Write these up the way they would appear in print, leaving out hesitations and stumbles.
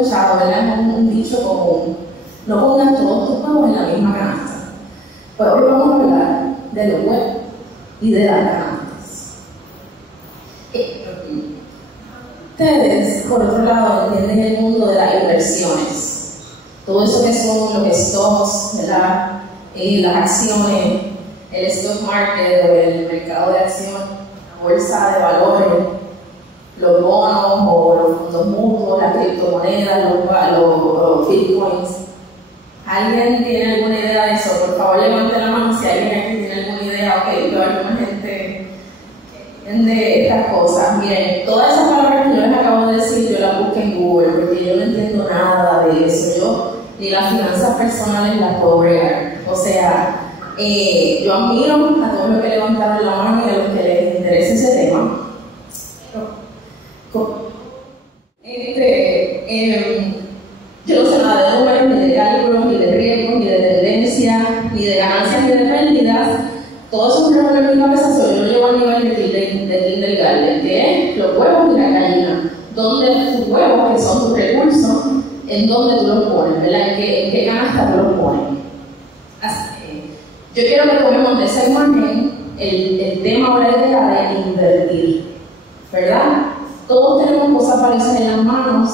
escuchado, ¿verdad? Es un dicho común. No pongas todos tus huevos en la misma canasta. Pues hoy vamos a hablar de los huevos y de las canastas. Ustedes, por otro lado, entienden el mundo de las inversiones. Todo eso que son los stocks, ¿verdad? Las acciones, el stock market o el mercado de acción, la bolsa de valores, los bonos o los fondos mutuos, las criptomonedas, los bitcoins. ¿Alguien tiene alguna idea de eso? Por favor, levante la mano si alguien aquí tiene alguna idea. Ok, veo alguna gente que entiende estas cosas. Miren, todas esas palabras que yo les acabo de decir, yo las busqué en Google porque yo no entiendo nada de eso. Yo ni las finanzas personales las puedo bregar. O sea, yo admiro a todos los que levantaron la mano y a los que les interesa ese tema. Yo no sé nada de números, ni de cálculos, ni de riesgos, ni de tendencias, ni de ganancias, ni de pérdidas. Todos esos problemas en mi cabeza yo lo llevo a nivel de kindergarten, que es los huevos y la gallina. Donde tus huevos, que son tus recursos, en dónde tú los pones, ¿verdad? ¿En qué canasta tú los pones? Así que yo quiero que tomemos de esa imagen el tema o la idea de invertir, ¿verdad? Todos tenemos cosas parecidas en las manos,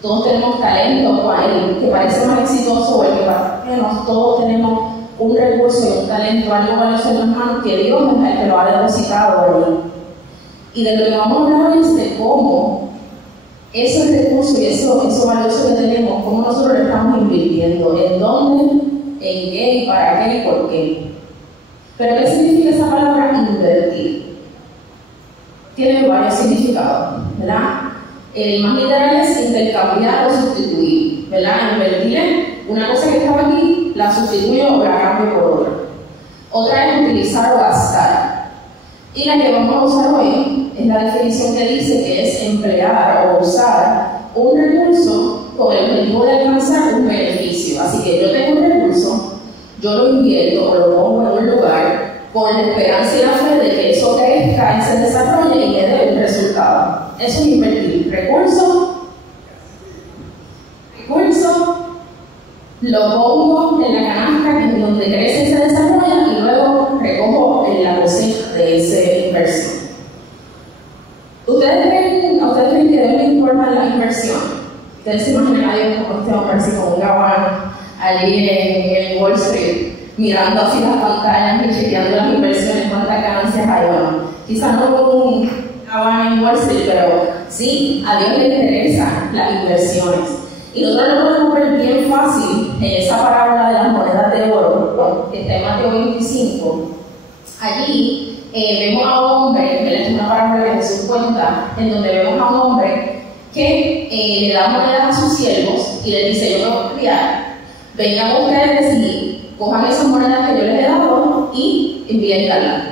todos tenemos talento, el que parece más exitoso o el que parece menos, todos tenemos un recurso y un talento, algo valioso en las manos que Dios es el que lo ha depositado allí. Y de lo que vamos a hablar hoy es de cómo esos recursos y eso valioso que tenemos, cómo nosotros lo estamos invirtiendo, en dónde, en qué, para qué y por qué. Pero ¿qué significa esa palabra invertir? Tiene varios significados, ¿verdad? El más literal es intercambiar o sustituir, ¿verdad? Invertir, una cosa que estaba aquí, la sustituyo o la cambio por otra. Otra es utilizar o gastar. Y la que vamos a usar hoy es la definición que dice que es emplear o usar un recurso con el objetivo de alcanzar un beneficio. Así que yo tengo un recurso, yo lo invierto o lo pongo en un lugar con la esperanza y la fe de que eso crezca y se desarrolle y me dé un resultado. Eso es invertir. Recurso, lo pongo en la canasta en donde crece y se desarrolla y luego recojo en la cosecha de esa inversión. ¿Ustedes creen que deben informar la inversión? Ustedes se imaginan a Dios como este hombre así con un gabán allí en Wall Street, mirando así las pantallas y chequeando las inversiones, cuántas ganancias hay. Bueno, quizás no con un gabán en Wall Street, pero sí, a Dios le interesan las inversiones. Y nosotros lo podemos ver bien fácil en esa parábola de las monedas de oro, que está en Mateo 25. Allí vemos a un hombre, que es una parábola que Jesús cuenta, en donde vemos a un hombre que le da monedas a sus siervos y le dice: yo me voy a criar, vengan ustedes y cojan esas monedas que yo les he dado y inviértanlas.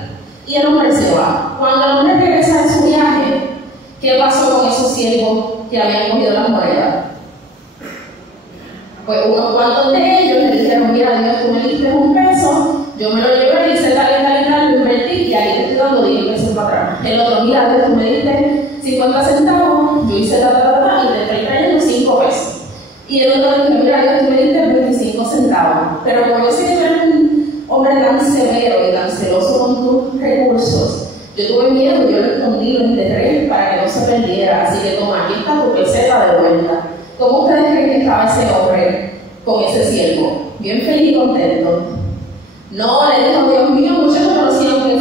Y el hombre se va. Cuando el hombre regresa de su viaje, ¿qué pasó con esos siervos que habían cogido las monedas? Pues unos cuantos de ellos le dijeron: mira, Dios, tú me diste $1, yo me lo llevé, hice tal y tal, lo invertí y ahí te estoy dando $10 para atrás. El otro: mira, Dios, tú me diste 50 centavos, yo hice y te estoy trayendo $5. Y el otro dijo: mira, Dios, tú me diste 25 centavos. Pero como yo soy un hombre tan severo y tan celoso con tus recursos, yo tuve miedo, yo lo escondí, lo enterré para que no se perdiera. Así que toma, aquí está tu peseta de vuelta. ¿Cómo ustedes creen que estaba ese hombre con ese siervo? Bien feliz y contento. No, le dijo: Dios mío, muchachos, pero si aunque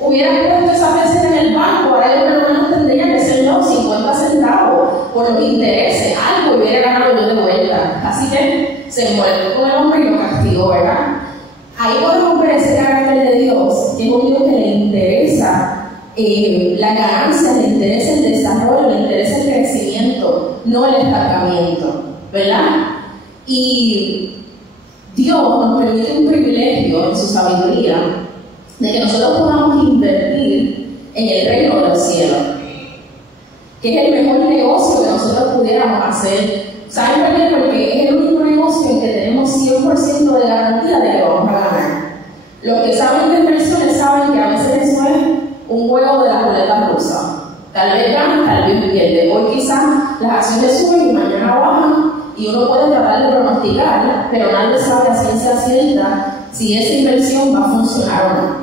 hubiera puesto esa peseta en el banco, ahora yo por lo menos tendría que ser 50 centavos por los intereses, algo hubiera ganado yo de vuelta. Así que se molestó con el hombre y lo castigó, ¿verdad? Ahí podemos ver ese carácter de Dios, que es un Dios que le interesa la ganancia, le interesa el desarrollo, le interesa el crecimiento, no el estancamiento, ¿verdad? Y Dios nos permite un privilegio en su sabiduría de que nosotros podamos invertir en el reino de los cielos, que es el mejor negocio que nosotros pudiéramos hacer. ¿Saben por qué? Porque es el único negocio en que tenemos 100% de garantía de que vamos a ganar. Los que saben de inversiones saben que a veces eso es un juego de la ruleta rusa. Tal vez gana, tal vez pierde. Hoy quizás las acciones suben y mañana bajan y uno puede tratar de pronosticar, pero nadie sabe a ciencia cierta si esa inversión va a funcionar o no.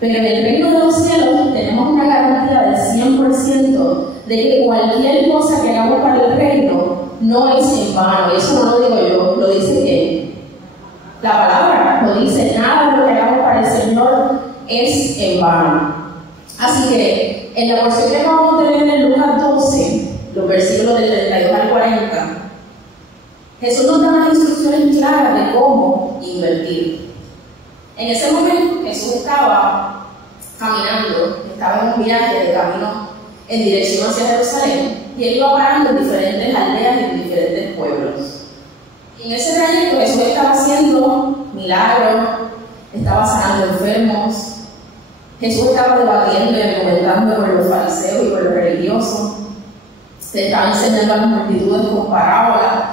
Pero en el reino de los cielos tenemos una garantía del 100% de que cualquier cosa que hagamos para el reino no es en vano. Y eso no lo digo yo, lo dice ¿quién? La palabra lo dice, nada de lo que hagamos para el Señor es en vano. Así que en la porción que vamos a tener en Lucas 12, los versículos del 32 al 40, Jesús nos da unas instrucciones claras de cómo invertir. En ese momento Jesús estaba caminando, estaba en un viaje de camino en dirección hacia Jerusalén y él iba parando en diferentes aldeas y en diferentes pueblos. Y en ese trayecto Jesús estaba haciendo milagros, estaba sanando enfermos. Jesús estaba debatiendo y argumentando con los fariseos y con los religiosos. Se estaba enseñando a las multitudes con parábolas.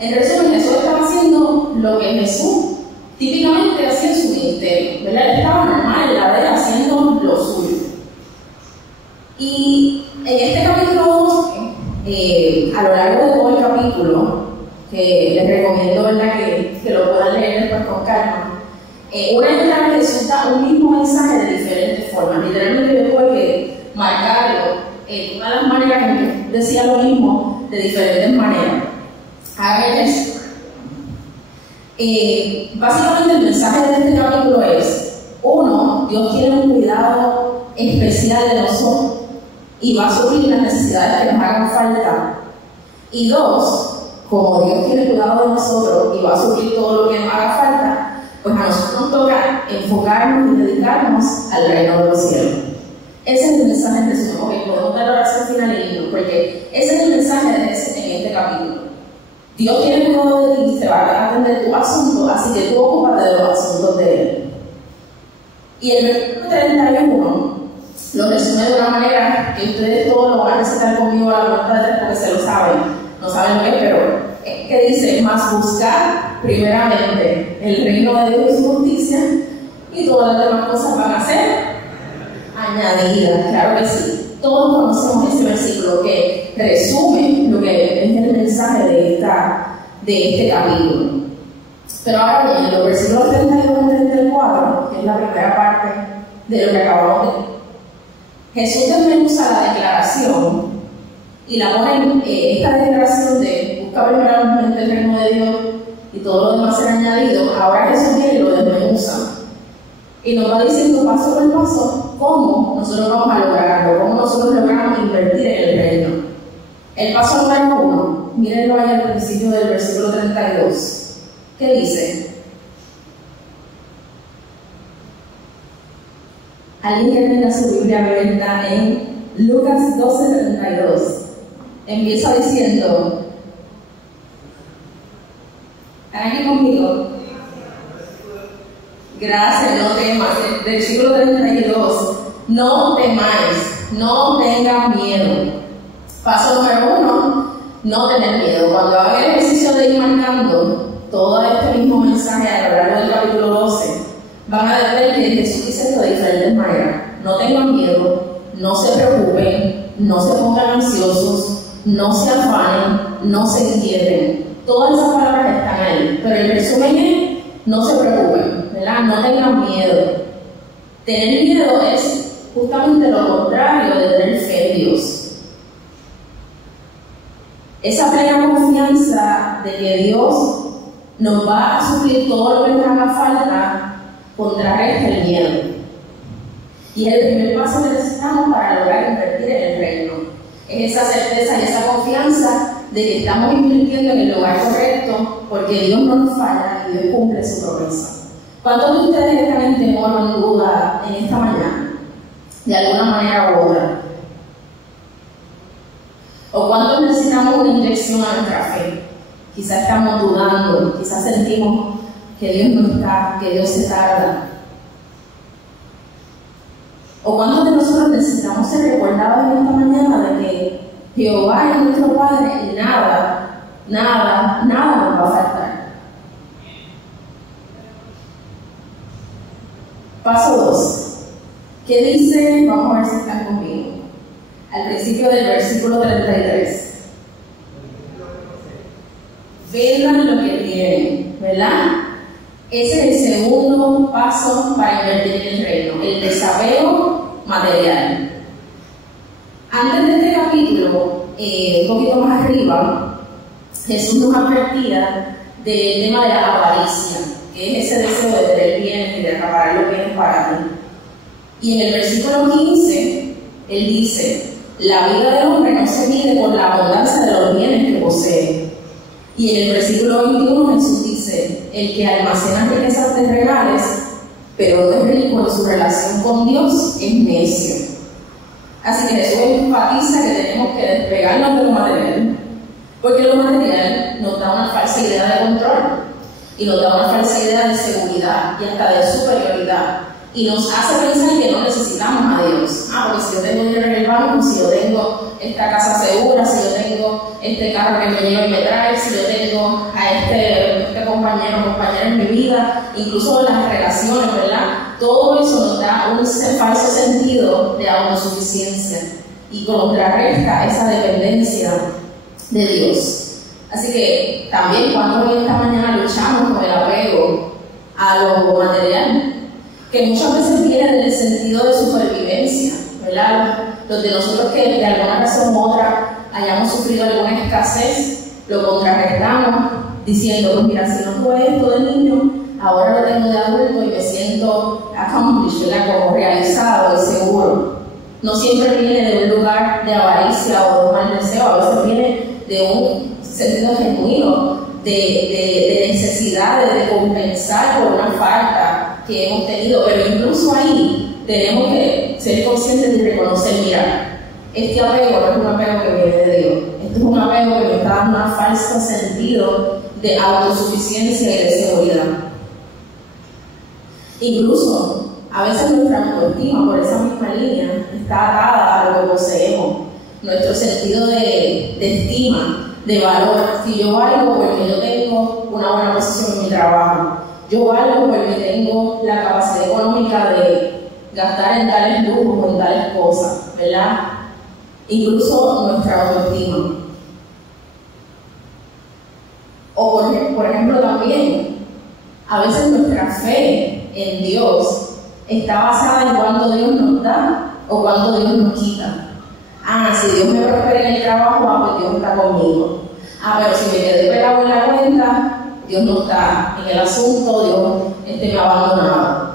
En resumen, Jesús estaba haciendo lo que Jesús típicamente hacía en su ministerio, ¿verdad? Él estaba normal en la vida haciendo lo suyo. Y en este capítulo 12, a lo largo de todo el capítulo, que les recomiendo, ¿verdad?, que lo puedan leer después con calma, una vez que Jesús da un mismo mensaje de diferentes formas. Literalmente yo tuve que marcarlo en una de las maneras en que decía lo mismo de diferentes maneras. Hagan eso. Básicamente el mensaje de este capítulo es: uno, Dios tiene un cuidado especial de nosotros y va a suplir las necesidades que nos hagan falta. Y dos, como Dios tiene cuidado de nosotros y va a suplir todo lo que nos haga falta, pues a nosotros nos toca enfocarnos y dedicarnos al reino de los cielos. Ese es el mensaje de Jesús. Ok, podemos dar la oración final y irnos, porque ese es el mensaje de Jesús en este capítulo. Dios tiene cuidado de ti, se va a atender tu asunto, así que tú ocúpate de los asuntos de Él. Y el versículo 31 lo resume de una manera que ustedes todos lo van a recitar conmigo a la cuenta de tres porque se lo saben. No saben lo que es, pero es que dice: más buscar primeramente el reino de Dios y su justicia, y todas las demás cosas van a ser añadidas. Claro que sí. Todos conocemos ese versículo que resume lo que es el mensaje de este capítulo. Pero ahora bien, los versículos 32 y 34, que es la primera parte de lo que acabamos de ver, Jesús también usa la declaración y la pone en esta declaración de busca primeramente el reino de Dios y todo lo demás será añadido. Ahora Jesús viene y lo desmenuza y nos va diciendo paso por paso cómo nosotros vamos a lograrlo, cómo nosotros logramos invertir en el reino. El paso número 1, mírenlo ahí al principio del versículo 32. ¿Qué dice? Alguien que tenga su Biblia abierta en Lucas 12:32. Empieza diciendo: ¿están aquí conmigo? Gracias, no temas. Versículo 32. No temáis, no tengan miedo. Paso número 1, no tener miedo. Cuando haga el ejercicio de ir marcando todo este mismo mensaje a lo largo del capítulo 12, van a ver que Jesús dice esto de diferentes maneras. No tengan miedo, no se preocupen, no se pongan ansiosos, no se afanen, no se inquieten. Todas esas palabras están ahí, pero el resumen es: no se preocupen, ¿verdad? No tengan miedo. Tener miedo es justamente lo contrario de tener fe en Dios. Esa plena confianza de que Dios nos va a suplir todo lo que nos haga falta contrarresta el miedo. Y es el primer paso que necesitamos para lograr invertir en el reino. Es esa certeza y esa confianza de que estamos invirtiendo en el lugar correcto, porque Dios no nos falla y Dios cumple su promesa. ¿Cuántos de ustedes están en temor o en duda en esta mañana? De alguna manera u otra. ¿O cuántos necesitamos una inyección a nuestra fe? Quizás estamos dudando, quizás sentimos que Dios no está, que Dios se tarda. ¿O cuántos de nosotros necesitamos ser recordados en esta mañana de que Jehová es nuestro Padre y nada nos va a faltar? Paso 2. ¿Qué dice? Vamos a ver si están conmigo. al principio del versículo 33. Vendan lo que tienen, ¿verdad? Ese es el segundo paso para invertir en el reino, el desapego material. Antes de este capítulo, un poquito más arriba, Jesús nos advertía del tema de la avaricia, que es ese deseo de tener bienes y de acaparar los bienes para ti. Y en el versículo 15, él dice: la vida del hombre no se mide por la abundancia de los bienes que posee. Y en el versículo 21 Jesús dice: el que almacena riquezas terrenales, pero no es rico en su relación con Dios, es necio. Así que Jesús enfatiza que tenemos que despegarnos de lo material, porque lo material nos da una falsa idea de control, y nos da una falsa idea de seguridad y hasta de superioridad, y nos hace pensar que no necesitamos a Dios. Porque si yo tengo dinero en el banco, si yo tengo esta casa segura, si yo tengo este carro que me lleva y me trae, si yo tengo a este compañero o compañera en mi vida, incluso las relaciones, ¿verdad? Todo eso nos da un falso sentido de autosuficiencia y contrarresta esa dependencia de Dios. Así que también cuando hoy esta mañana luchamos con el apego a lo material, que muchas veces viene del sentido de supervivencia, ¿verdad? Donde nosotros que de alguna razón u otra hayamos sufrido alguna escasez, lo contrarrestamos diciendo: pues mira, si no tuve esto de niño, ahora lo tengo de adulto y me siento accomplished, ¿verdad? Como realizado y seguro. No siempre viene de un lugar de avaricia o de un mal deseo, a veces viene de un sentido genuino de necesidad de compensar por una falta que hemos tenido, pero incluso ahí tenemos que ser conscientes y reconocer: mira, este apego no es un apego que viene de Dios, este es un apego que me está dando un falso sentido de autosuficiencia y de seguridad. Incluso a veces nuestra autoestima, por esa misma línea, está atada a lo que poseemos, nuestro sentido de estima, de valor. Si yo valgo porque yo tengo una buena posición en mi trabajo, yo valgo porque tengo la capacidad económica de gastar en tales lujos o en tales cosas, ¿verdad? Incluso nuestra autoestima. O por ejemplo también, a veces nuestra fe en Dios está basada en cuánto Dios nos da o cuánto Dios nos quita. Si Dios me prospera en el trabajo, pues Dios está conmigo. Pero si me quedé pelado en la cuenta, Dios no está en el asunto, Dios me ha abandonado.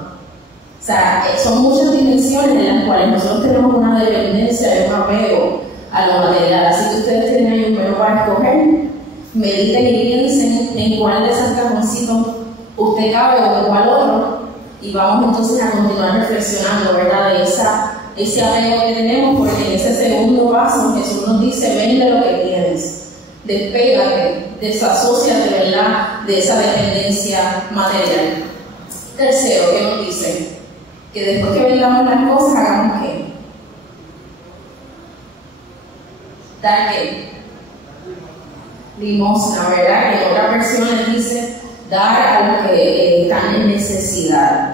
O sea, son muchas dimensiones en las cuales nosotros tenemos una dependencia y un apego a lo material. Así que ustedes tienen ahí un menú para escoger, mediten y piensen en cuál de esos cajoncitos usted cabe o en cuál otro, y vamos entonces a continuar reflexionando, ¿verdad?, de ese apego que tenemos, porque en ese segundo paso Jesús nos dice: vende lo que tienes, despégate, desasóciate, ¿verdad?, de esa dependencia material. Tercero, ¿qué nos dice? Que después que vendamos las cosas, hagamos ¿qué? Dar ¿qué? Limosna, ¿verdad? Que en otra versión les dice: dar a los que están en necesidad.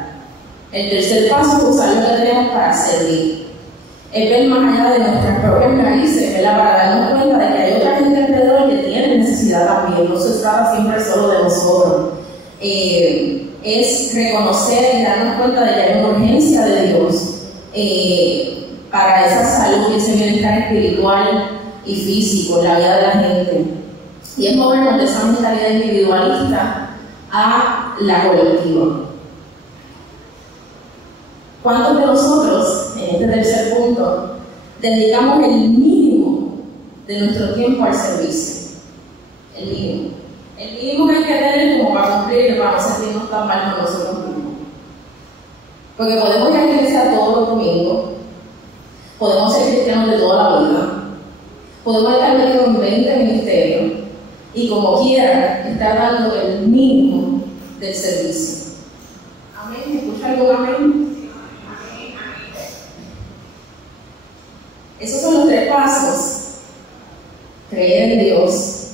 El tercer paso es usar lo que tenemos para servir. Es ver más allá de nuestras propias raíces, ¿verdad? Para darnos cuenta de que hay otra gente alrededor que tiene necesidad también. No se trata siempre solo de nosotros. Es reconocer y darnos cuenta de que hay una urgencia de Dios para esa salud y ese bienestar espiritual y físico en la vida de la gente. Y es movernos de esa mentalidad individualista a la colectiva. ¿Cuántos de nosotros, en este tercer punto, dedicamos el mínimo de nuestro tiempo al servicio? El mínimo. El mínimo que hay que tener como para cumplir, para no sentirnos tan mal con nosotros mismos. Porque podemos ir a la iglesia todos los domingos, podemos ser cristianos de toda la vida, podemos estar metidos en 20 ministerios y como quiera estar dando el mínimo del servicio. ¿Amén? ¿Escucha algo amén? Esos son los tres pasos: creer en Dios,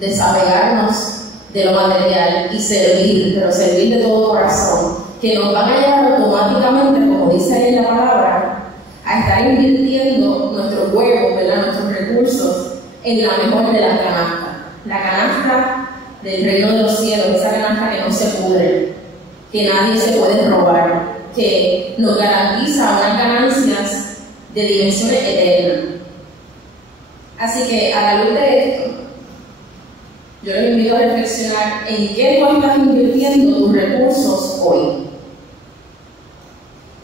desapegarnos de lo material y servir, pero servir de todo corazón, que nos van a llevar automáticamente, como dice ahí en la palabra, a estar invirtiendo nuestros huevos, ¿verdad?, nuestros recursos en la mejor de las canastas. La canasta del reino de los cielos, esa canasta que no se pudre, que nadie se puede robar, que nos garantiza unas ganancias de dimensiones eternas. Así que, a la luz de esto, yo les invito a reflexionar en qué tú estás invirtiendo tus recursos hoy.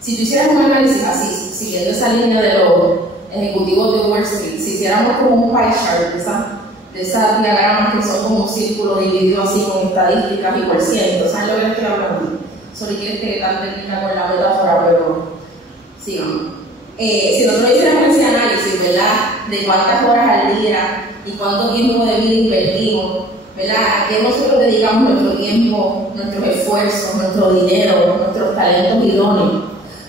Si tú hicieras un análisis así, siguiendo esa línea de los ejecutivos de Wall Street, si hiciéramos como un pie chart de esas diagramas que son como un círculo dividido así con estadísticas y por ciento, ¿saben lo que les estoy hablando? Solo quiero que tan técnica con la metáfora, pero sigamos. Si nosotros hiciéramos ese análisis, ¿verdad?, de cuántas horas al día y cuánto tiempo de vida invertimos, ¿verdad?, a qué nosotros dedicamos nuestro tiempo, nuestros esfuerzos, nuestro dinero, nuestros talentos idóneos,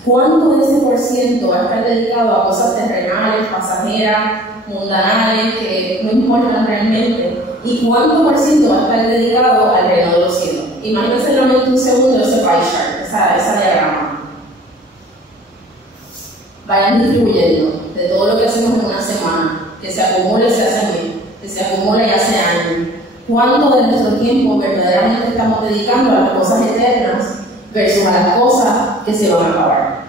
¿cuánto de ese por ciento va a estar dedicado a cosas terrenales, pasajeras, mundanales, que no importan realmente? ¿Y cuánto por ciento va a estar dedicado al reino de los cielos? Imagínense solamente un segundo ese pie chart, esa diagrama. Vayan distribuyendo de todo lo que hacemos en una semana, que se acumule y se hace mes, que se acumule y hace años. ¿Cuánto de nuestro tiempo verdaderamente estamos dedicando a las cosas eternas versus a las cosas que se van a acabar?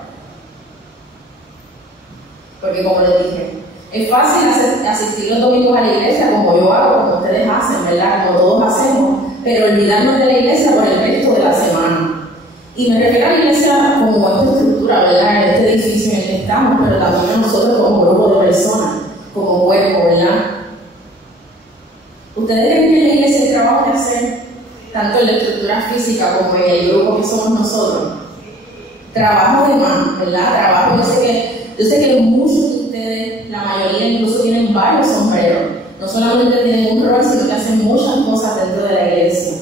Porque, como les dije, es fácil asistir los domingos a la iglesia, como yo hago, como ustedes hacen, ¿verdad?, como todos hacemos, pero olvidarnos de la iglesia por el resto de la semana. Y me refiero a la iglesia como esta estructura, ¿verdad?, en este edificio en el que estamos, pero también a nosotros como grupo de personas, como cuerpo, ¿verdad? ¿Ustedes creen que en la iglesia hay trabajo que hacer, tanto en la estructura física como en el grupo que somos nosotros? Trabajo de mano, ¿verdad? Trabajo, yo sé que muchos de ustedes, la mayoría incluso tienen varios sombreros. No solamente tienen un rol, sino que hacen muchas cosas dentro de la iglesia.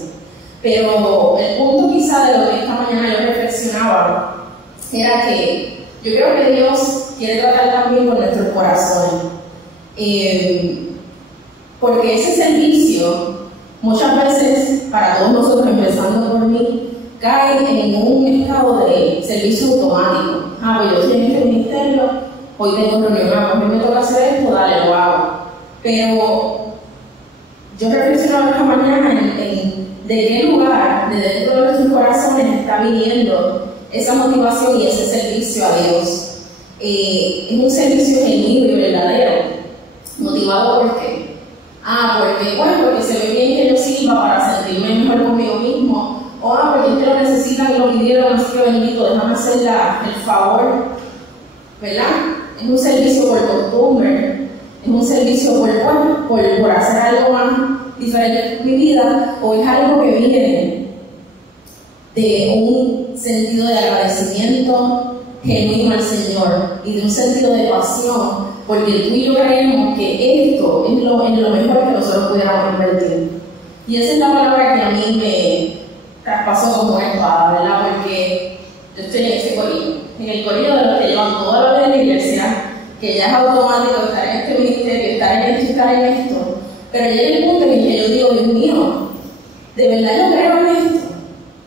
Pero el punto quizá de lo que esta mañana yo reflexionaba era que yo creo que Dios quiere tratar también con nuestros corazones. Porque ese servicio, muchas veces, para todos nosotros, empezando por mí, cae en un estado de servicio automático. Pues yo estoy en este ministerio, hoy tengo reunión, a mí me toca hacer esto, dale, lo hago. Pero yo reflexionaba esta mañana en de qué lugar, de dentro de nuestros corazones, está viniendo esa motivación y ese servicio a Dios. Es un servicio genuino y verdadero. ¿Motivado por qué? Porque se ve bien que yo sirva para sentirme mejor conmigo mismo. O porque es que lo necesitan y lo pidieron, así que bendito, déjame hacer el favor, ¿verdad? Es un servicio por costumbre, es un servicio por hacer algo más diferente en mi vida, o es algo que viene de un sentido de agradecimiento genuino al Señor y de un sentido de pasión, porque tú y yo creemos que esto es lo mejor que nosotros pudiéramos invertir. Y esa es la palabra que a mí me traspasó como una espada, ¿verdad? Porque yo estoy en ese corillo, en el corillo de los que llevan toda la vida en la iglesia, que ya es automático estar en este ministerio, estar en esto, pero llega el punto en el que yo digo, Dios mío, de verdad yo creo en esto,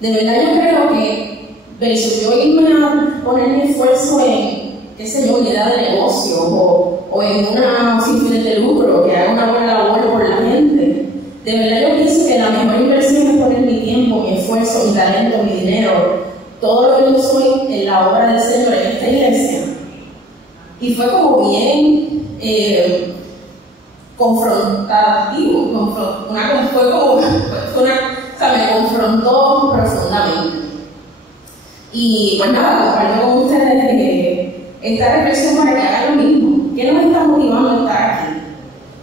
de verdad yo creo que versus yo irme a poner mi esfuerzo en, qué sé yo, unidad de negocio o en una sin fines de lucro, que haga una buena labor por la gente. De verdad yo pienso que la mejor inversión es poner mi tiempo, mi esfuerzo, mi talento, mi dinero, todo lo que yo soy en la obra del Señor en esta iglesia. Y fue como bien confrontativo, me confrontó profundamente. Y pues nada, comparto con ustedes esta reflexión para que hagan lo mismo. ¿Qué nos está motivando a estar aquí?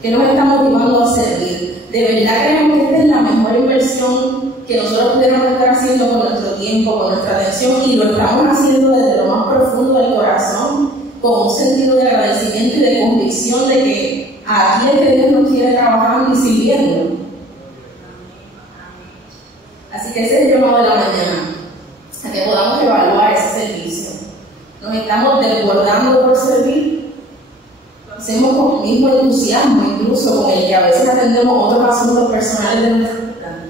¿Qué nos está motivando a servir? ¿De verdad creemos que esta es la mejor inversión que nosotros pudiéramos estar haciendo con nuestro tiempo, con nuestra atención, y lo estamos haciendo desde lo más profundo del corazón, con un sentido de agradecimiento y de convicción de que aquí es que Dios nos quiere trabajando y sirviendo? Así que ese es el llamado de la mañana, a que podamos evaluar ese servicio. ¿Nos estamos desbordando por servir? ¿Lo hacemos con el mismo entusiasmo, incluso con el que a veces atendemos otros asuntos personales de nuestra vida?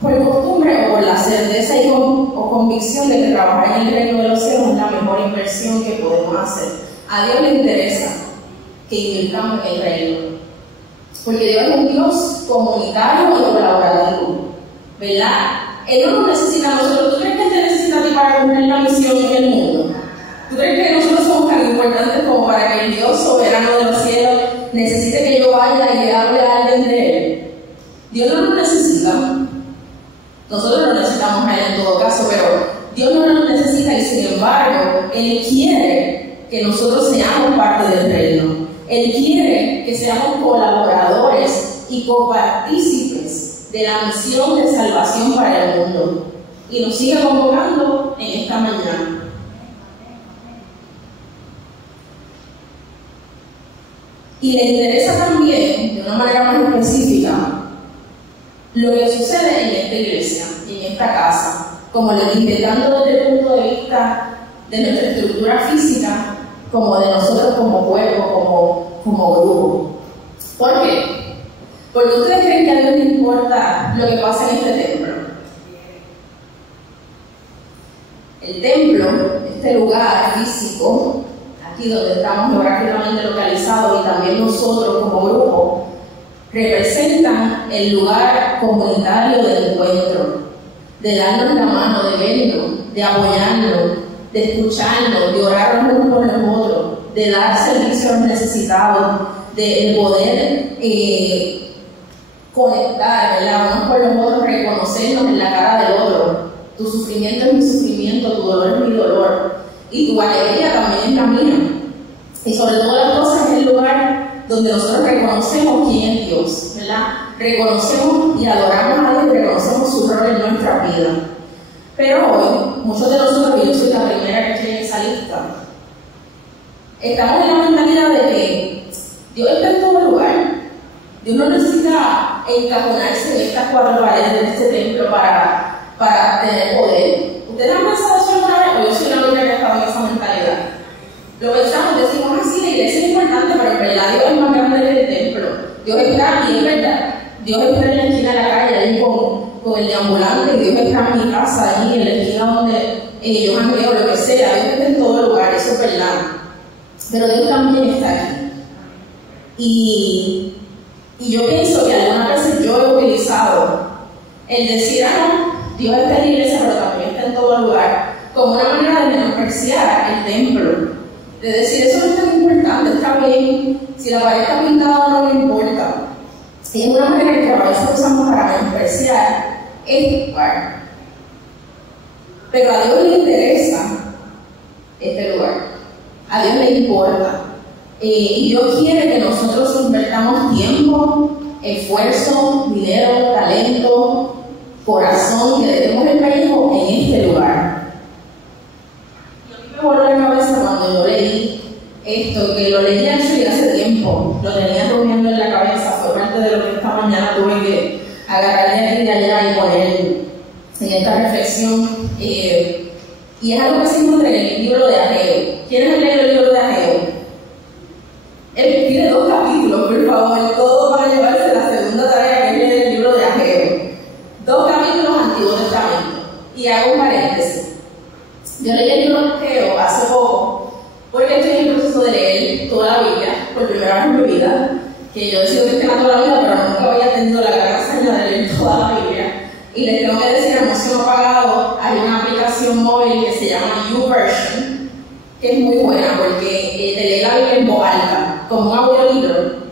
¿Por costumbre o por con la certeza o convicción de que trabajar en el reino de los cielos es la mejor inversión que podemos hacer. A Dios le interesa que invirtamos en el reino, porque Dios es un Dios comunitario y colaborativo, ¿verdad? Él no nos necesita a nosotros. ¿Tú crees que Él te necesita a ti para cumplir la misión en el mundo? ¿Tú crees que nosotros somos tan importantes como para que el Dios soberano de los cielos necesite que yo vaya y le hable a alguien de Él? Dios no nos necesita. Nosotros lo necesitamos a Él en todo caso, pero Dios no nos necesita y sin embargo, Él quiere que nosotros seamos parte del reino. Él quiere que seamos colaboradores y copartícipes de la misión de salvación para el mundo. Y nos sigue convocando en esta mañana. Y le interesa también, de una manera más específica, lo que sucede en esta iglesia, en esta casa. Como les dije, tanto desde el punto de vista de nuestra estructura física, como de nosotros como cuerpo, como grupo. ¿Por qué? Porque ustedes creen que a Dios le importa lo que pasa en este templo. El templo, este lugar físico, aquí donde estamos geográficamente localizados y también nosotros como grupo, representan el lugar comunitario del encuentro, de darnos la mano, de vernos, de apoyarnos, de escucharnos, de orar unos por los otros, de dar servicio a los necesitados, de poder conectar, ¿verdad?, unos con los otros, reconocernos en la cara del otro. Tu sufrimiento es mi sufrimiento, tu dolor es mi dolor, y tu alegría también es la mía. Y sobre todas las cosas es el lugar donde nosotros reconocemos quién es Dios, ¿verdad? Reconocemos y adoramos a Dios y reconocemos su rol en nuestra vida. Pero hoy, muchos de nosotros, y yo soy la primera que estoy en esa lista, estamos en la mentalidad de que Dios está en todo lugar. Dios no necesita encajonarse en estas cuatro paredes de este templo para tener poder. ¿Ustedes han pensado eso alguna vez? O yo soy la única que ha estado en esa mentalidad. Lo pensamos, decimos así, la iglesia es importante, pero en verdad Dios es más grande que el templo. Dios está, y es verdad, Dios está en la esquina de la calle, ahí con el deambulante, y Dios está en mi casa, ahí en la esquina donde yo jangueo, lo que sea. Dios está en todo lugar, eso es verdad. Pero Dios también está aquí. Y yo pienso que algunas veces yo he utilizado el decir, Dios está en la iglesia, pero también está en todo lugar, como una manera de menospreciar el templo. De decir, eso no es tan importante, está bien, si la pared está pintada no me importa. Y es una manera que a veces usamos para menospreciar este lugar. Pero a Dios le interesa este lugar, a Dios le importa. Y Dios quiere que nosotros invertamos tiempo, esfuerzo, dinero, talento, corazón, que le demos el pellejo en este lugar. Me voló la cabeza cuando yo leí esto, que lo leí hace tiempo, lo tenía durmiendo en la cabeza, fue parte de lo que esta mañana tuve que agarrar de aquí y de allá y poner en esta reflexión. Y es algo que se encuentra en el libro de Ageo. ¿Quiénes han leído el libro de Ageo? Él tiene 2 capítulos, por favor, todos van a llevarse la segunda tarea que es leer el libro de Ageo. 2 capítulos Antiguo Testamento. Y hago un paréntesis. Yo leí el libro de Ageo hace poco, porque estoy en el proceso de leer toda la Biblia, por primera vez en mi vida, que yo he sido cristiana toda la vida, pero nunca había tenido la gran hazaña de leer toda la Biblia. Y les tengo que decir, anuncio pagado, hay una aplicación móvil que se llama YouVersion, que es muy buena, porque te lee la Biblia en voz alta, como un audiolibro.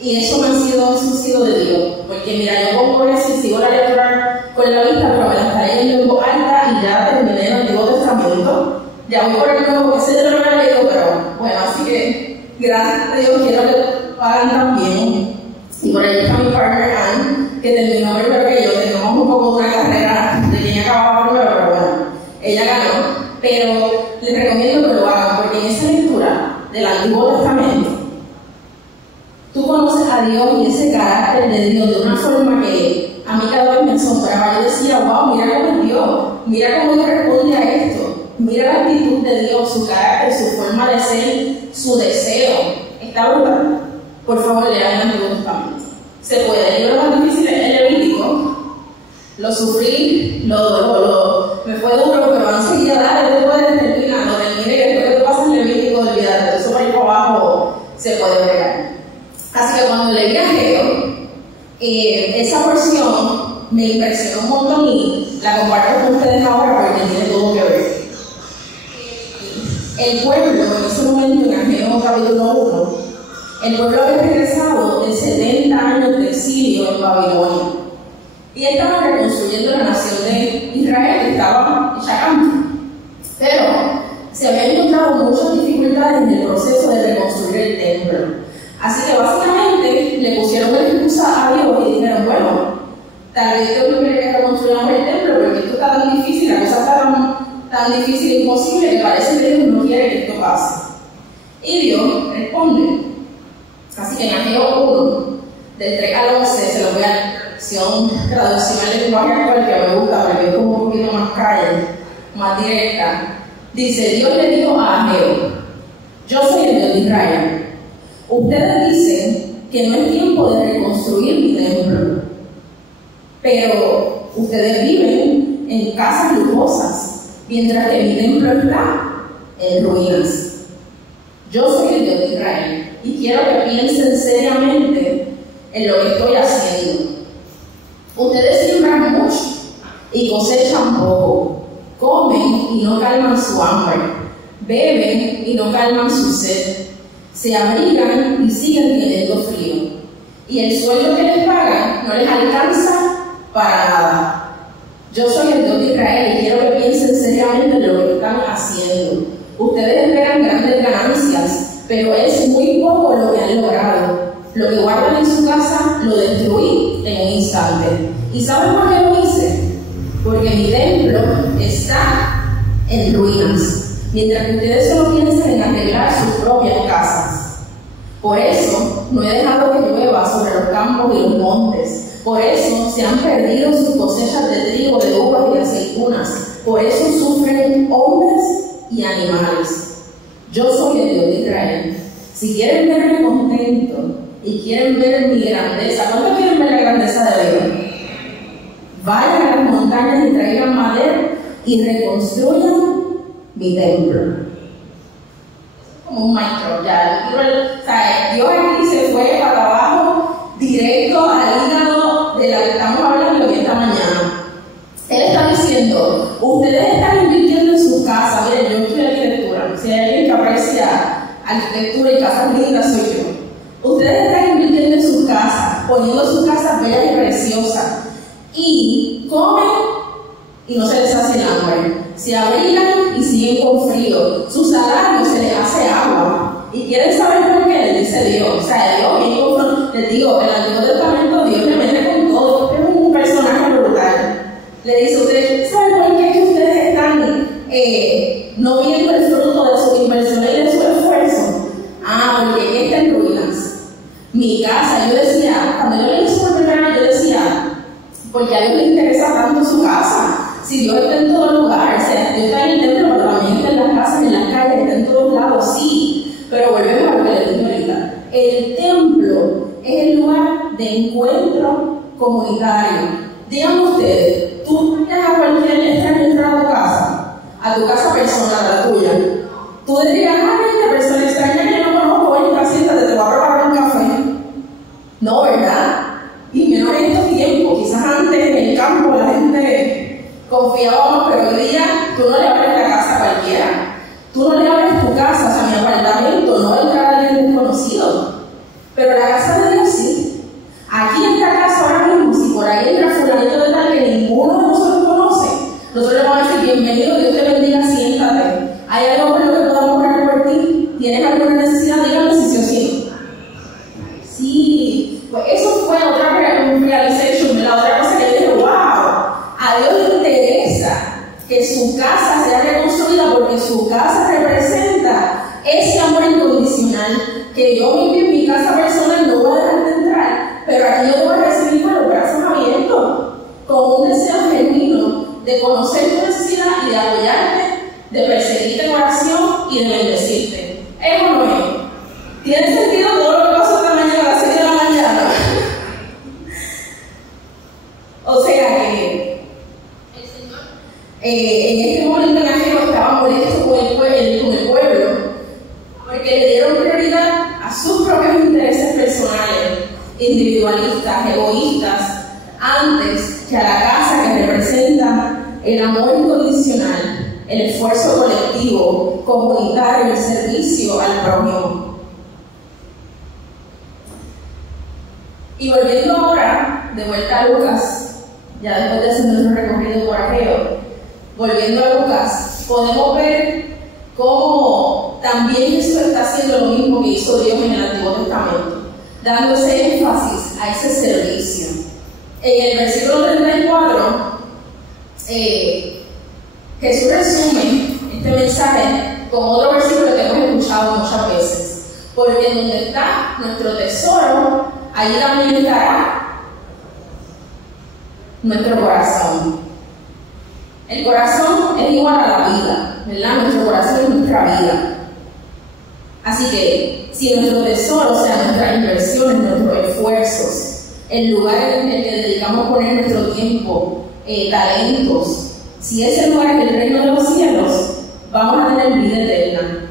Y eso me ha sido de Dios, porque mira, yo pongo eso y sigo la lectura con la vista, pero me la está leyendo en voz alta y ya terminé el Antiguo Testamento. Ya voy por el nuevo, ese yo no lo he leído, pero bueno, así que gracias a Dios quiero que lo hagan también. Y por ahí está mi partner Anne, que terminó primero que yo, tenemos un poco de una carrera de quién acababa primero, pero bueno, ella ganó. Pero les recomiendo que lo hagan, porque en esa lectura del Antiguo Testamento, tú conoces a Dios y ese carácter de Dios de una forma que a mí cada vez me asombraba. Yo decía, wow, mira cómo es Dios, mira cómo Dios responde a esto, mira la actitud de Dios, su carácter, su forma de ser, su deseo. Está brutal. Por favor, lean el Antiguo Testamento. Se puede. El libro más difícil es el Levítico, lo sufrí, me fue duro, pero enseguida, dale, tú puedes terminar, lo terminé, y después que tú pasas Levítico, olvídate, eso por ahí para abajo se puede bregar. Así que cuando leí a Ageo, esa porción me impresionó un montón y la comparto con ustedes ahora porque tiene todo que ver. El pueblo, en ese momento, en Ageo capítulo 1, el pueblo había regresado de 70 años de exilio en Babilonia. Y estaban reconstruyendo la nación de Israel, que estaba hecha campo. Pero se habían encontrado muchas dificultades en el proceso de reconstruir el templo. Así que básicamente le pusieron una excusa a Dios y dijeron, bueno, tal vez Dios no quiere que reconstruyamos el templo porque esto está tan difícil, la cosa está tan difícil e imposible que parece que Dios no quiere que esto pase. Y Dios responde. Así que en Ageo 1, del 3 al 11, se lo voy a la traducción al lenguaje actual que me gusta porque es como un poquito más calle, más directa. Dice, Dios le dijo a Ageo, yo soy el Dios de Israel. Ustedes dicen que no es tiempo de reconstruir mi templo, pero ustedes viven en casas lujosas, mientras que mi templo está en ruinas. Yo soy el Dios de Israel y quiero que piensen seriamente en lo que estoy haciendo. Ustedes siembran mucho y cosechan poco, comen y no calman su hambre, beben y no calman su sed, se abrigan y siguen teniendo frío, y el sueldo que les pagan no les alcanza para nada. Yo soy el Dios de Israel y quiero que piensen seriamente en lo que están haciendo. Ustedes esperan grandes ganancias, pero es muy poco lo que han logrado. Lo que guardan en su casa lo destruí en un instante. ¿Y saben por qué lo hice? Porque mi templo está en ruinas, mientras que ustedes solo piensan en arreglar sus propias casas. Por eso no he dejado que llueva sobre los campos y los montes. Por eso se han perdido sus cosechas de trigo, de uvas y de aceitunas. Por eso sufren hombres y animales. Yo soy el Dios de Israel. Si quieren verme contento y quieren ver mi grandeza, ¿cuántos quieren ver la grandeza de Dios? Vayan a las montañas y traigan madera y reconstruyan mi templo. Como un maestro, ya. Dios aquí se fue para abajo, directo al hígado de la que estamos hablando hoy esta mañana. Él está diciendo, ustedes están invirtiendo en sus casas. Miren, yo estudio arquitectura. Si hay alguien que aprecia arquitectura y casas lindas, soy yo. Ustedes están invirtiendo en sus casas, poniendo sus casas bellas y preciosas. Y comen y no se les hace hambre. Se abrigan y siguen con frío. Su salario se les hace agua. ¿Y quieren saber por qué? Le dice Dios. O sea, Dios viene con... Les digo, en el Antiguo Testamento Dios le mete con todo. Es un personaje brutal. Le dice, ustedes, ¿saben por qué que ustedes están no viendo el fruto de sus inversiones y de su esfuerzo? Porque está en ruinas. Mi casa, yo decía, cuando yo leí eso por primera vez, yo decía, porque a Dios le interesa tanto su casa. Si Dios está en todo lugar, o sea, Dios está en el templo, pero también está en las casas, en las calles, está en todos lados, sí. Pero volvemos a lo que les dije ahorita. El templo es el lugar de encuentro comunitario. Díganme ustedes, tú vas a cualquier extraño entrar a tu casa personal, a la tuya. Tú dirías, esta persona extraña que yo no conozco, ven, siéntate, te voy a preparar un café. No, ¿verdad? Y menos en estos tiempos. Quizás antes en el campo la gente confiaba más, pero hoy día tú no le abres la casa a cualquiera. Tú no le abres tu casa, o sea, mi apartamento, no va a entrar a alguien desconocido. Pero la casa de Dios sí. Aquí en esta casa ahora mismo, si por ahí entra fulanito de tal que ninguno de nosotros conoce, nosotros le vamos a decir, bienvenido, Dios te bendiga, siéntate. ¿Hay algo por lo que podamos orar por ti? ¿Tienes alguna necesidad? Dígame si sí o sí. Sí, pues eso fue otra realization, la otra cosa que yo dije, wow, a Dios le interesa que su casa sea reconstruida porque su casa representa ese amor incondicional que yo mismo en mi casa personal no voy a dejar de entrar, pero aquí yo te voy a recibir con los brazos abiertos, con un deseo genuino de conocer tu necesidad y de apoyarte, de perseguirte en oración y de bendecirte. ¿Es o no es? ¿Tiene sentido todo lo que pasó esta mañana a las 6 de la mañana? O sea que en este momento en Ageo estaba molesto con el pueblo, porque le dieron prioridad a sus propios intereses personales, individualistas, egoístas, antes que a la casa que representa el amor incondicional, el esfuerzo colectivo, comunitario, el servicio al prójimo. Y volviendo ahora, de vuelta a Lucas, ya después de hacer nuestro recorrido por Ageo, volviendo a Lucas, podemos ver cómo también Jesús está haciendo lo mismo que hizo Dios en el Antiguo Testamento, dándose énfasis a ese servicio. En el versículo 34, Jesús resume este mensaje con otro versículo que hemos escuchado muchas veces, porque donde está nuestro tesoro, allí también estará nuestro corazón. El corazón es igual a la vida, ¿verdad? Nuestro corazón es nuestra vida. Así que, si nuestro tesoro, o sea, nuestras inversiones, nuestros esfuerzos, el lugar en el que dedicamos a poner nuestro tiempo, talentos, si ese lugar es el reino de los cielos, vamos a tener vida eterna.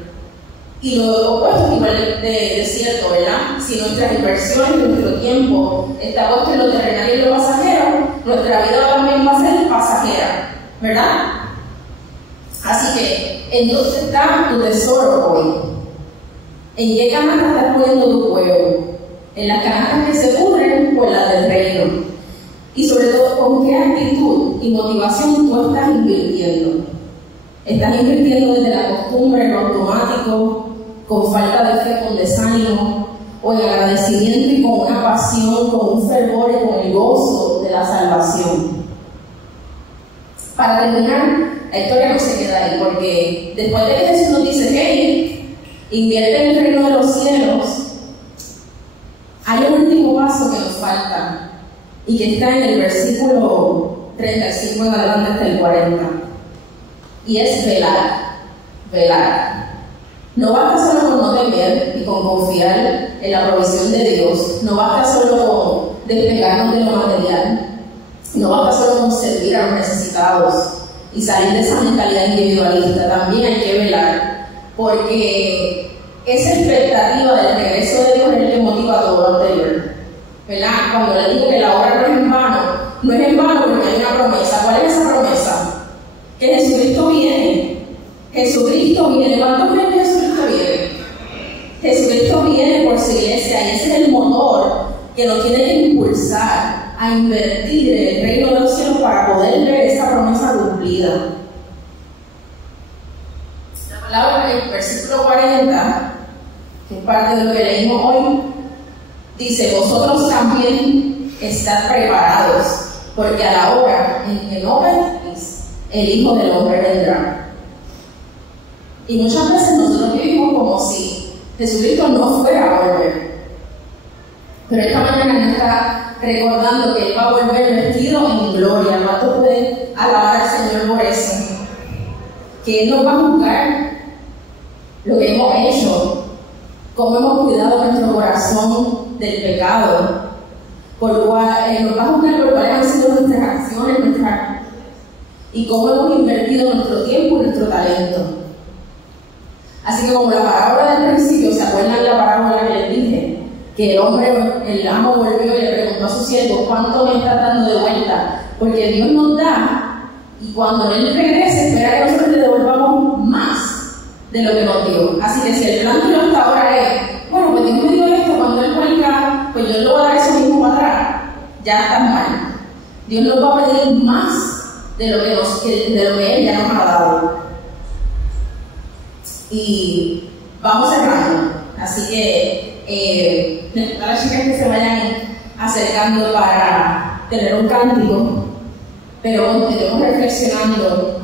Y lo opuesto igual de cierto, ¿verdad? Si nuestras inversiones, nuestro tiempo está puesto en lo terrenal y en lo pasajero, nuestra vida también va a ser pasajera, ¿verdad? Así que, ¿en dónde está tu tesoro hoy? ¿En qué canasta estás poniendo tu huevo? ¿En las canastas que se pudren o en las del reino? Y sobre todo, ¿con qué actitud y motivación tú estás invirtiendo? ¿Estás invirtiendo desde la costumbre, en lo automático, con falta de fe, con desánimo, o en agradecimiento y con una pasión, con un fervor y con el gozo de la salvación? Para terminar, la historia no se queda ahí, porque después de que Jesús nos dice, hey, invierte en el reino de los cielos, hay un último paso que nos falta y que está en el versículo 35 en adelante hasta el 40, y es velar. No basta solo con no temer y con confiar en la provisión de Dios, no basta solo con despegarnos de lo material, no basta solo con servir a los necesitados y salir de esa mentalidad individualista, también hay que velar, porque esa expectativa del regreso de Dios es el que motiva todo lo anterior, ¿verdad? Cuando le digo que la obra no es en vano porque hay una promesa. ¿Cuál es esa promesa? Que Jesucristo viene. Jesucristo viene. ¿Cuántos creen que Jesucristo viene? Jesucristo viene por su iglesia, y ese es el motor que nos tiene que impulsar a invertir en el reino de los cielos para poder ver esa promesa cumplida. La palabra en el versículo 40, que es parte de lo que leímos hoy, dice: vosotros también estad preparados, porque a la hora en que no venís, el Hijo del Hombre vendrá. Y muchas veces nosotros vivimos como si Jesucristo no fuera a volver. Pero esta mañana nos está recordando que Él va a volver vestido en gloria. ¿Cuántos pueden alabar al Señor por eso? Que Él nos va a juzgar lo que hemos hecho, cómo hemos cuidado nuestro corazón del pecado, por cuál nos va a juzgar por cuáles han sido nuestras acciones, y cómo hemos invertido nuestro tiempo y nuestro talento. Así que, como la parábola del principio, ¿se acuerdan la parábola que les dije? Que el amo volvió y le preguntó a su siervo: ¿cuánto me estás dando de vuelta? Porque Dios nos da, y cuando Él regrese, espera que nosotros le devolvamos más de lo que nos dio. Así que si el plan tuyo hasta ahora es: bueno, pues Dios me dio esto, cuando Él vuelva, pues yo le voy a dar eso mismo para atrás, ya está mal. Dios nos va a pedir más de lo que Él ya nos ha dado. Y vamos cerrando. Así que a las chicas que se vayan acercando para tener un cántico, pero continuemos reflexionando.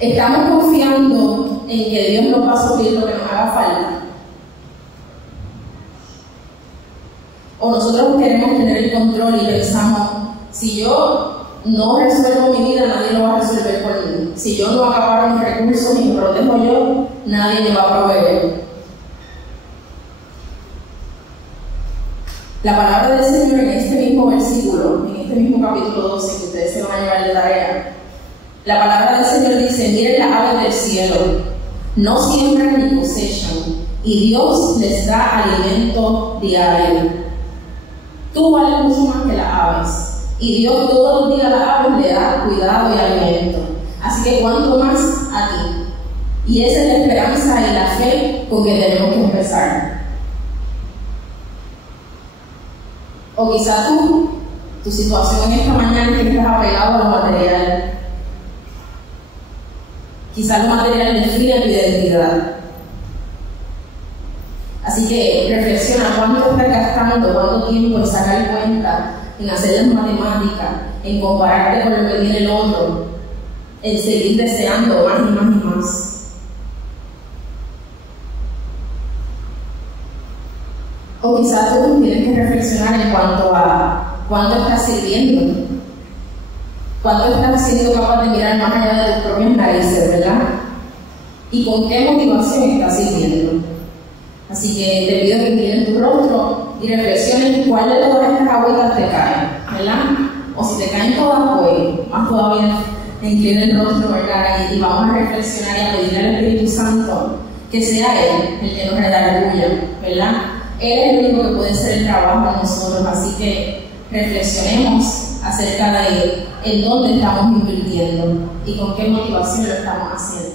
¿Estamos confiando en que Dios nos va a suplir lo que nos haga falta? ¿O nosotros queremos tener el control y pensamos: si yo no resuelvo mi vida, nadie lo va a resolver por mí? Si yo no acaparo mis recursos y me protejo yo, nadie me va a proveer. La palabra del Señor en este mismo versículo, en este mismo capítulo 12, que ustedes se van a llevar de tarea, La palabra del Señor dice: miren las aves del cielo, no siembran ni cosechan, y Dios les da alimento diario. Tú vales mucho más que las aves, y Dios todos los días a las aves le da cuidado y alimento. Así que cuánto más a ti. Y esa es la esperanza y la fe con que tenemos que empezar. O quizá tu situación en esta mañana es que estás apegado a lo material. Quizá lo material define tu identidad. Así que reflexiona cuánto estás gastando, cuánto tiempo en sacar cuenta, en hacer las matemáticas, en compararte con lo que tiene el otro, en seguir deseando más y más y más. O quizás tú tienes que reflexionar en cuanto a cuánto estás sirviendo, cuánto estás siendo capaz de mirar más allá de tus propias narices, ¿verdad? Y con qué motivación estás sirviendo. Así que te pido que inclines tu rostro y reflexiones cuál de todas estas agüitas te caen, ¿verdad? O si te caen todas, pues más todavía inclina el rostro, ¿verdad? Y vamos a reflexionar y a pedirle al Espíritu Santo que sea Él el que nos redarguya, ¿verdad? Él es el único que puede hacer el trabajo en nosotros, así que reflexionemos acerca de en dónde estamos invirtiendo y con qué motivación lo estamos haciendo.